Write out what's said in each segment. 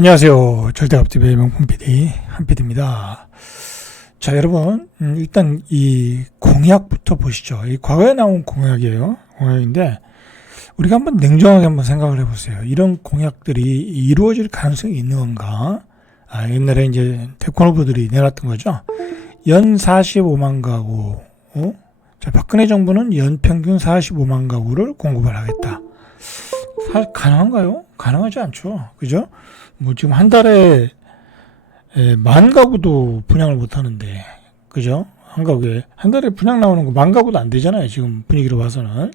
안녕하세요. 절대갑집의 명품 PD 한PD입니다. 자, 여러분, 일단 이 공약부터 보시죠. 이 과거에 나온 공약이에요. 공약인데 우리가 한번 냉정하게 한번 생각을 해보세요. 이런 공약들이 이루어질 가능성이 있는 건가? 옛날에 이제 대권 후보들이 내놨던 거죠. 연 45만 가구. 자, 박근혜 정부는 연 평균 45만 가구를 공급을 하겠다. 가능한가요? 가능하지 않죠. 그죠? 뭐 지금 한 달에 10,000가구도 분양을 못 하는데, 그죠? 한 가구에 한 달에 분양 나오는 거 10,000가구도 안 되잖아요. 지금 분위기로 봐서는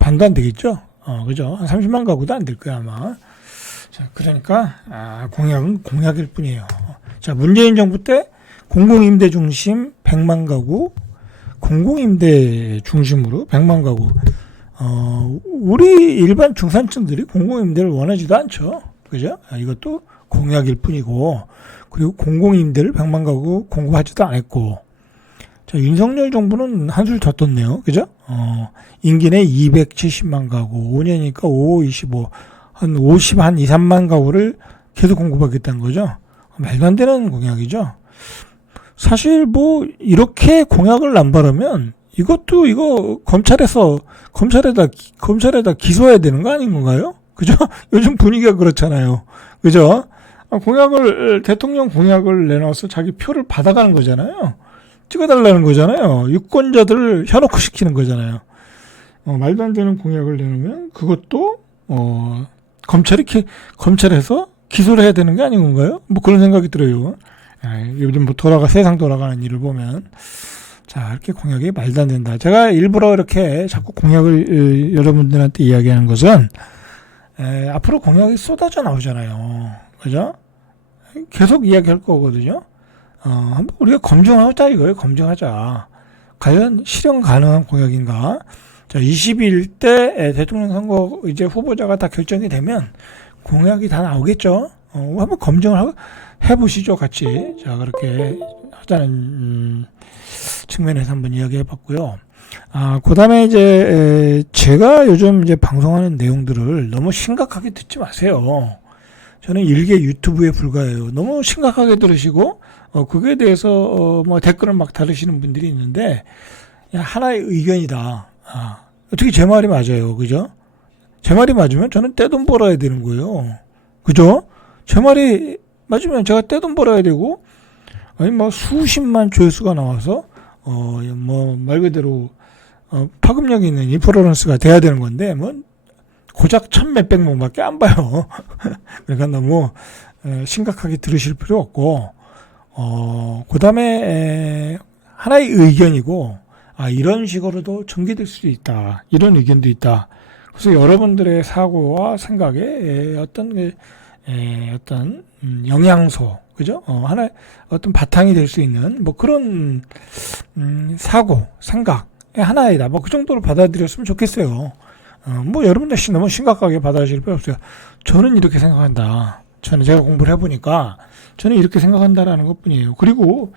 반도 안 되겠죠. 그죠? 한 30만 가구도 안 될 거야 아마. 자, 그러니까 공약은 공약일 뿐이에요. 자, 문재인 정부 때 공공임대 중심 100만 가구, 공공임대 중심으로 100만 가구. 우리 일반 중산층들이 공공임대를 원하지도 않죠. 그죠? 이것도 공약일 뿐이고, 그리고 공공임대를 100만 가구 공급하지도 않았고, 자, 윤석열 정부는 한술 더 떴네요. 그죠? 임기 내 270만 가구, 5년이니까 5, 25, 한 50, 한 2, 3만 가구를 계속 공급하겠다는 거죠. 말도 안 되는 공약이죠. 사실 뭐, 이렇게 공약을 남발하면, 이거 검찰에다 기소해야 되는 거 아닌 건가요? 그죠? 요즘 분위기가 그렇잖아요. 그죠? 대통령 공약을 내놔서 자기 표를 받아가는 거잖아요. 찍어달라는 거잖아요. 유권자들을 현혹 시키는 거잖아요. 말도 안 되는 공약을 내놓으면 그것도, 검찰에서 기소를 해야 되는 게 아닌 건가요? 뭐 그런 생각이 들어요. 요즘 뭐 세상 돌아가는 일을 보면. 자, 이렇게 공약이 말도 안 된다. 제가 일부러 이렇게 자꾸 공약을 여러분들한테 이야기하는 것은, 앞으로 공약이 쏟아져 나오잖아요. 그죠? 계속 이야기할 거거든요. 한번 우리가 검증하자 이거예요. 검증하자. 과연 실현 가능한 공약인가? 자, 20일 때 대통령 선거 이제 후보자가 다 결정이 되면 공약이 다 나오겠죠? 한번 검증을 해보시죠, 같이. 자, 그렇게 하자는, 측면에서 한번 이야기 해봤고요. 그 다음에 이제, 제가 요즘 이제 방송하는 내용들을 너무 심각하게 듣지 마세요. 저는 일개 유튜브에 불과해요. 너무 심각하게 들으시고, 그거에 대해서, 뭐 댓글을 막 다루시는 분들이 있는데, 하나의 의견이다. 어떻게 제 말이 맞아요. 그죠? 제 말이 맞으면 저는 떼돈 벌어야 되는 거예요. 그죠? 제 말이 맞으면 제가 떼돈 벌어야 되고, 아니, 뭐, 수십만 조회수가 나와서, 말 그대로, 파급력 있는 인플루언서가 돼야 되는 건데, 뭐, 고작 1,000몇백 명밖에 안 봐요. 그러니까 너무, 심각하게 들으실 필요 없고, 그 다음에, 하나의 의견이고, 이런 식으로도 전개될 수 있다. 이런 의견도 있다. 그래서 여러분들의 사고와 생각에 어떤 영양소, 그죠? 하나의 어떤 바탕이 될 수 있는 뭐 그런 사고, 생각의 하나이다. 뭐 그 정도로 받아들였으면 좋겠어요. 뭐 여러분들 너무 심각하게 받아들일 필요 없어요. 저는 이렇게 생각한다. 제가 공부를 해보니까 저는 이렇게 생각한다라는 것뿐이에요. 그리고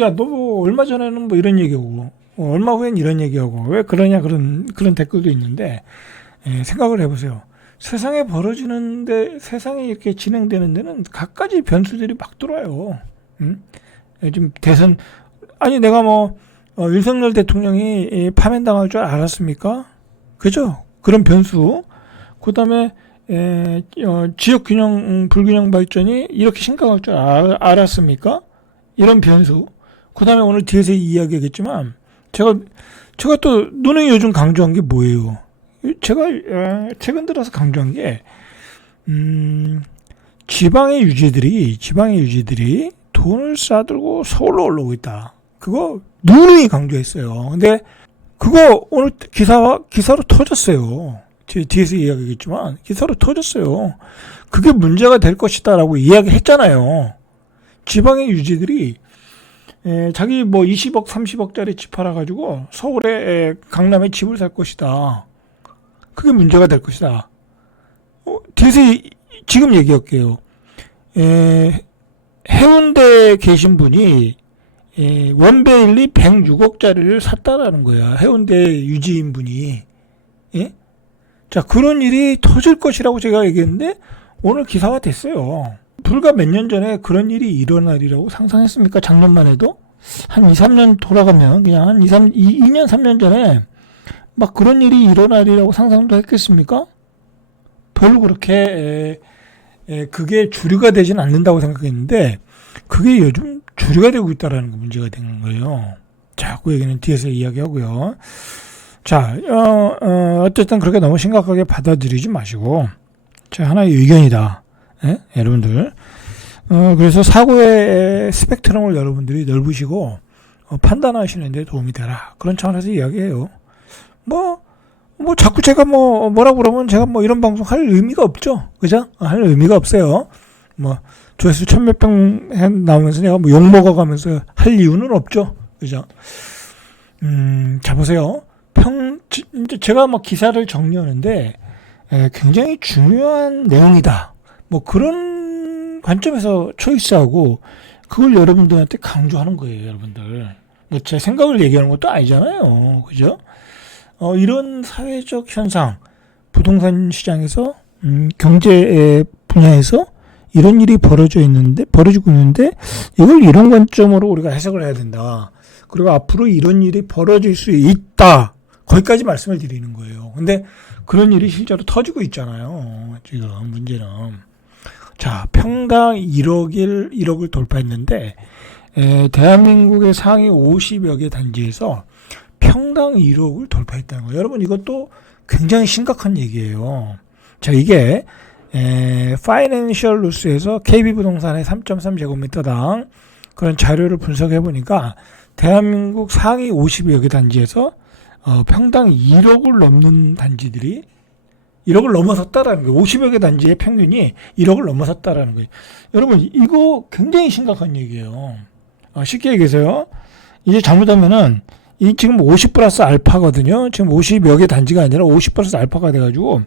야, 너 뭐 얼마 전에는 뭐 이런 얘기하고 얼마 후엔 이런 얘기하고 왜 그러냐 그런 댓글도 있는데, 생각을 해보세요. 세상에 세상이 이렇게 진행되는 데는 갖가지 변수들이 막 들어와요. 요즘 대선, 내가 윤석열 대통령이 파면당할 줄 알았습니까? 그죠? 그런 변수. 그 다음에, 지역균형, 불균형 발전이 이렇게 심각할 줄 알았습니까? 이런 변수. 그 다음에 오늘 뒤에서 이야기하겠지만, 제가 또 누누이 요즘 강조한 게 뭐예요? 제가 최근 들어서 강조한 게, 지방의 유지들이 돈을 싸들고 서울로 올라오고 있다. 그거 누누이 강조했어요. 근데 그거 오늘 기사로 터졌어요. 뒤에서 이야기하겠지만 기사로 터졌어요. 그게 문제가 될 것이다라고 이야기했잖아요. 지방의 유지들이 자기 뭐 20억, 30억짜리 집 팔아가지고 서울에 강남에 집을 살 것이다. 그게 문제가 될 것이다. 뒤에서 지금 얘기할게요. 해운대에 계신 분이 원베일리 106억짜리를 샀다라는 거야. 해운대 유지인 분이. 예? 자, 그런 일이 터질 것이라고 제가 얘기했는데 오늘 기사화 됐어요. 불과 몇 년 전에 그런 일이 일어나리라고 상상했습니까? 작년만 해도? 한 2, 3년 돌아가면 그냥 한 2년, 3년 전에 막 그런 일이 일어나리라고 상상도 했겠습니까? 별로 그렇게 그게 주류가 되진 않는다고 생각했는데 그게 요즘 주류가 되고 있다는 게 문제가 되는 거예요. 자, 그 얘기는 뒤에서 이야기하고요. 자, 어쨌든 그렇게 너무 심각하게 받아들이지 마시고 자, 하나의 의견이다. 예? 여러분들. 그래서 사고의 스펙트럼을 여러분들이 넓으시고 판단하시는 데 도움이 되라. 그런 차원에서 이야기해요. 뭐 자꾸 제가 뭐라고 그러면 제가 이런 방송 할 의미가 없죠. 그죠? 할 의미가 없어요. 조회수 1000몇병 나오면서 내가 욕 먹어가면서 할 이유는 없죠. 그죠? 자, 보세요. 제가 기사를 정리하는데, 굉장히 중요한 내용이다. 그런 관점에서 초이스하고, 그걸 여러분들한테 강조하는 거예요, 여러분들. 제 생각을 얘기하는 것도 아니잖아요. 그죠? 이런 사회적 현상, 부동산 시장에서, 경제 분야에서 이런 일이 벌어지고 있는데, 이걸 이런 관점으로 우리가 해석을 해야 된다. 그리고 앞으로 이런 일이 벌어질 수 있다. 거기까지 말씀을 드리는 거예요. 근데 그런 일이 실제로 터지고 있잖아요. 지금 문제는. 자, 평당 1억을 돌파했는데, 대한민국의 상위 50여 개 단지에서 평당 1억을 돌파했다는 거예요. 여러분, 이것도 굉장히 심각한 얘기예요. 자, 이게 파이낸셜 뉴스에서 KB부동산의 3.3제곱미터당 그런 자료를 분석해 보니까 대한민국 상위 50여 개 단지에서 평당 1억을 넘는 단지들이 1억을 넘어섰다라는 거예요. 50여 개 단지의 평균이 1억을 넘어섰다라는 거예요. 여러분, 이거 굉장히 심각한 얘기예요. 쉽게 얘기해서요. 이제 잘못하면은 이 지금 50 플러스 알파거든요. 지금 50여 개 단지가 아니라 50 플러스 알파가 돼가지고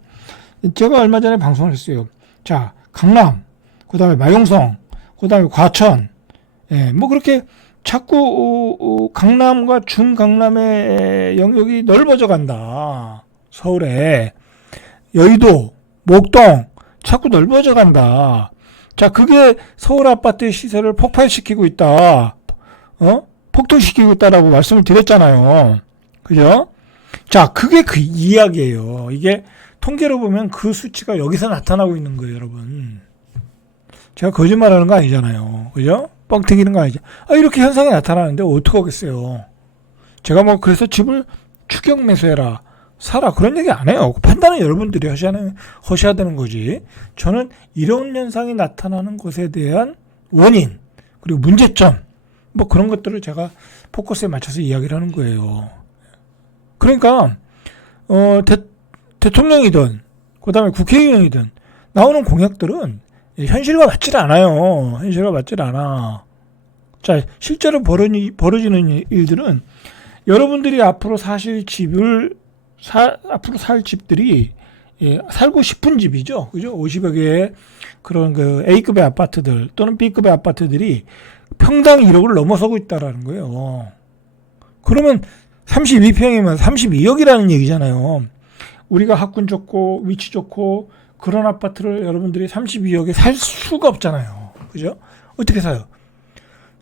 제가 얼마 전에 방송을 했어요. 자, 강남, 그 다음에 마용성, 그 다음에 과천, 그렇게 자꾸 강남과 중강남의 영역이 넓어져 간다. 서울에 여의도, 목동 자꾸 넓어져 간다. 자, 그게 서울 아파트 시세를 폭발시키고 있다. 폭등시키고 있다라고 말씀을 드렸잖아요. 그죠? 자, 그게 그 이야기예요. 이게 통계로 보면 그 수치가 여기서 나타나고 있는 거예요, 여러분. 제가 거짓말하는 거 아니잖아요. 그죠? 뻥 튀기는 거 아니죠. 이렇게 현상이 나타나는데 어떡하겠어요. 제가 그래서 집을 추격 매수해라, 사라, 그런 얘기 안 해요. 판단은 여러분들이 하셔야 되는 거지. 저는 이런 현상이 나타나는 것에 대한 원인, 그리고 문제점, 그런 것들을 제가 포커스에 맞춰서 이야기를 하는 거예요. 그러니까, 대통령이든, 그 다음에 국회의원이든, 나오는 공약들은 현실과 맞질 않아요. 현실과 맞질 않아. 자, 실제로 벌어지는 일들은 여러분들이 앞으로 앞으로 살 집들이 살고 싶은 집이죠. 그죠? 50여 개의 그런 A급의 아파트들 또는 B급의 아파트들이 평당 1억을 넘어서고 있다라는 거예요. 그러면 32평이면 32억이라는 얘기잖아요. 우리가 학군 좋고 위치 좋고 그런 아파트를 여러분들이 32억에 살 수가 없잖아요. 그죠? 어떻게 사요?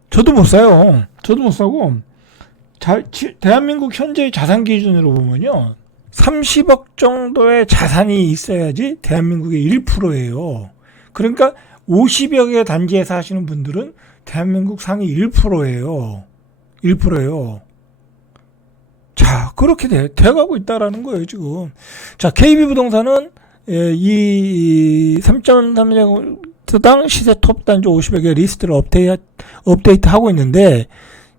저도 못 사요. 저도 못 사고, 대한민국 현재의 자산 기준으로 보면요, 30억 정도의 자산이 있어야지 대한민국의 1%예요. 그러니까 50여 개 단지에 사시는 분들은 대한민국 상위 1%예요. 1%예요. 자, 그렇게 돼가고 있다라는 거예요, 지금. 자, KB부동산은 이 3.3제곱미터당 시세 톱 단지 50여 개 리스트를 업데이트하고 있는데,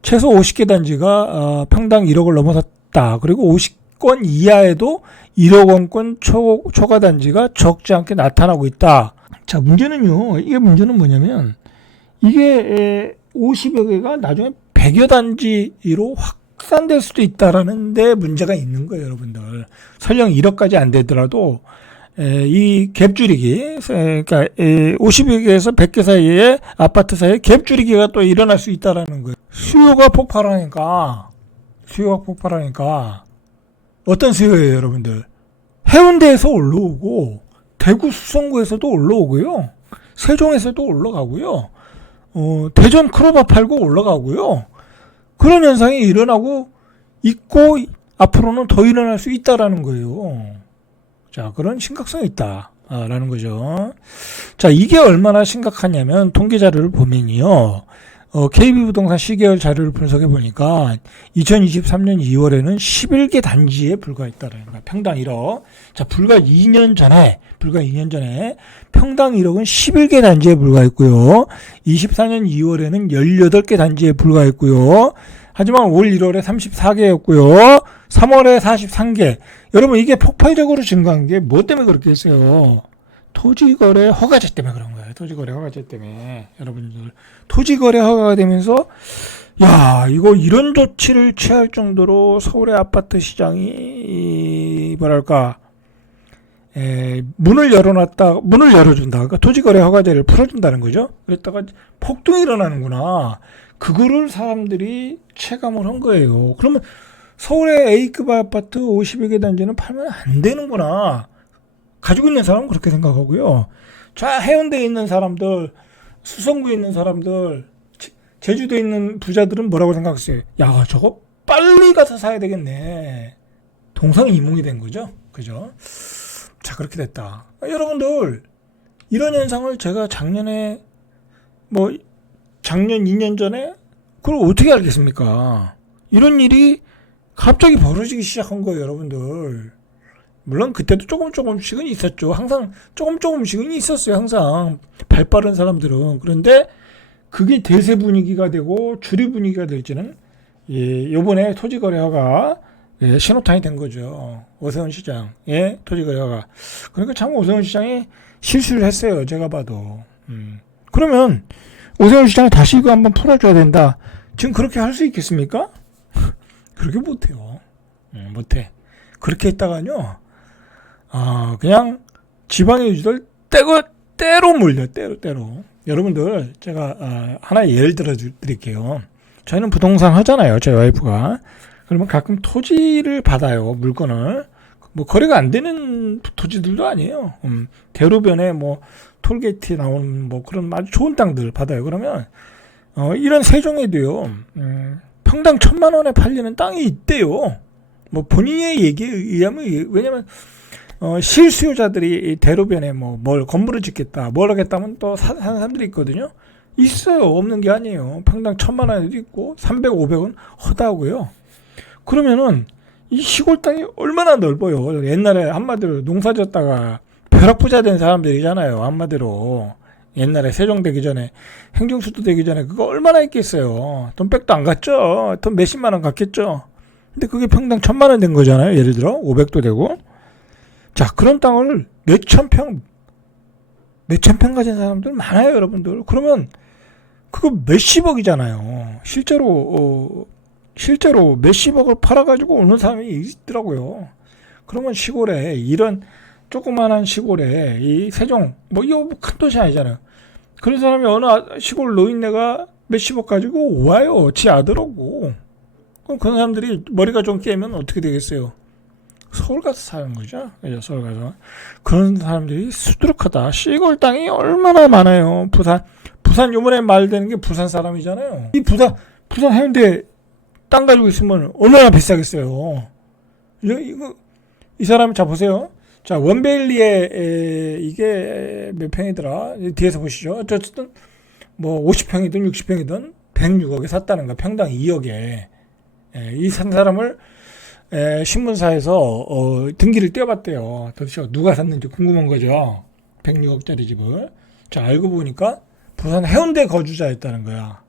최소 50개 단지가 평당 1억을 넘어섰다. 그리고 50건 이하에도 1억 원권 초과 단지가 적지 않게 나타나고 있다. 자, 문제는요, 이게 문제는 뭐냐면, 이게 50여 개가 나중에 100여 단지로 확산될 수도 있다라는 데 문제가 있는 거예요, 여러분들. 설령 1억까지 안 되더라도 이 갭줄이기, 그러니까 50여 개에서 100개 사이에 아파트 사이에 갭줄이기가 또 일어날 수 있다라는 거예요. 수요가 폭발하니까 어떤 수요예요, 여러분들? 해운대에서 올라오고 대구 수성구에서도 올라오고요. 세종에서도 올라가고요. 대전 크로바 팔고 올라가고요. 그런 현상이 일어나고 있고 앞으로는 더 일어날 수 있다라는 거예요. 자, 그런 심각성이 있다라는 거죠. 자, 이게 얼마나 심각하냐면 통계 자료를 보면요. KB부동산 시계열 자료를 분석해 보니까 2023년 2월에는 11개 단지에 불과했다라는 거야. 평당 1억. 자, 불과 2년 전에 평당 1억은 11개 단지에 불과했고요. 24년 2월에는 18개 단지에 불과했고요. 하지만 올 1월에 34개였고요. 3월에 43개. 여러분, 이게 폭발적으로 증가한 게 뭐 때문에 그렇게 했어요? 토지거래 허가제 때문에 그런 거예요. 토지거래 허가제 때문에. 여러분들, 토지거래 허가가 되면서, 야, 이거 이런 조치를 취할 정도로 서울의 아파트 시장이, 뭐랄까, 문을 열어준다. 그러니까 토지거래 허가제를 풀어준다는 거죠. 그랬다가 폭동이 일어나는구나. 그거를 사람들이 체감을 한 거예요. 그러면 서울의 A급 아파트 52개 단지는 팔면 안 되는구나. 가지고 있는 사람은 그렇게 생각하고요. 자, 해운대에 있는 사람들, 수성구에 있는 사람들, 제주도에 있는 부자들은 뭐라고 생각했어요? 야, 저거 빨리 가서 사야 되겠네. 동상이몽이 된 거죠. 그죠? 자, 그렇게 됐다. 여러분들, 이런 현상을 제가 작년 2년 전에 그걸 어떻게 알겠습니까? 이런 일이 갑자기 벌어지기 시작한 거예요, 여러분들. 물론 그때도 조금씩은 있었죠. 항상 조금씩은 있었어요. 항상 발 빠른 사람들은. 그런데 그게 대세 분위기가 되고 주류 분위기가 될지는 요번에 토지거래허가 신호탄이 된 거죠. 오세훈 시장 토지거래허가. 그러니까 참 오세훈 시장이 실수를 했어요. 제가 봐도. 그러면 오세훈 시장이 다시 이거 한번 풀어줘야 된다. 지금 그렇게 할 수 있겠습니까? 그렇게 못해요. 못해. 그렇게 했다가요. 그냥 지방의 유지들 때로 물려. 때로. 여러분들, 제가 하나의 예를 들어 드릴게요. 저희는 부동산 하잖아요. 제 와이프가. 그러면 가끔 토지를 받아요. 물건을. 뭐 거래가 안 되는 토지들도 아니에요. 대로변에 뭐 톨게이트 나오는 뭐 그런 아주 좋은 땅들 받아요. 그러면 이런 세종에도요. 평당 1,000만 원에 팔리는 땅이 있대요. 뭐 본인의 얘기에 의하면, 왜냐면 실수요자들이 대로변에 뭘 건물을 짓겠다, 뭘 하겠다면 또 사는 사람들이 있거든요. 있어요. 없는 게 아니에요. 평당 1,000만 원에도 있고 300, 500은 허다고요. 그러면은 이 시골 땅이 얼마나 넓어요. 옛날에 한마디로 농사 짓다가 벼락부자 된 사람들이잖아요. 한마디로. 옛날에 세종되기 전에, 행정수도 되기 전에 그거 얼마나 있겠어요. 돈 백도 안 갔죠. 돈 몇십만 원 갔겠죠. 근데 그게 평당 1,000만 원 된 거잖아요. 예를 들어 500도 되고. 자, 그런 땅을 몇천 평 가진 사람들 많아요, 여러분들. 그러면 그거 몇십억이잖아요. 실제로 몇십억을 팔아가지고 오는 사람이 있더라고요. 그러면 시골에, 이런 조그만한 시골에, 이 세종, 이거 큰 도시 아니잖아요. 그런 사람이 어느 시골 노인네가 몇십억 가지고 와요. 지 아들하고. 그럼 그런 사람들이 머리가 좀 깨면 어떻게 되겠어요? 서울 가서 사는 거죠. 그죠? 서울 가서. 그런 사람들이 수두룩하다. 시골 땅이 얼마나 많아요. 부산 요번에 말되는 게 부산 사람이잖아요. 이 부산 해운대 땅 가지고 있으면 얼마나 비싸겠어요. 이 사람, 자, 보세요. 자, 원베일리에 이게 몇 평이더라? 뒤에서 보시죠. 어쨌든 50평이든 60평이든 106억에 샀다는 거. 평당 2억에. 이 산 사람을 신문사에서 등기를 떼어봤대요. 도대체 누가 샀는지 궁금한 거죠. 106억짜리 집을. 자, 알고 보니까 부산 해운대 거주자였다는 거야.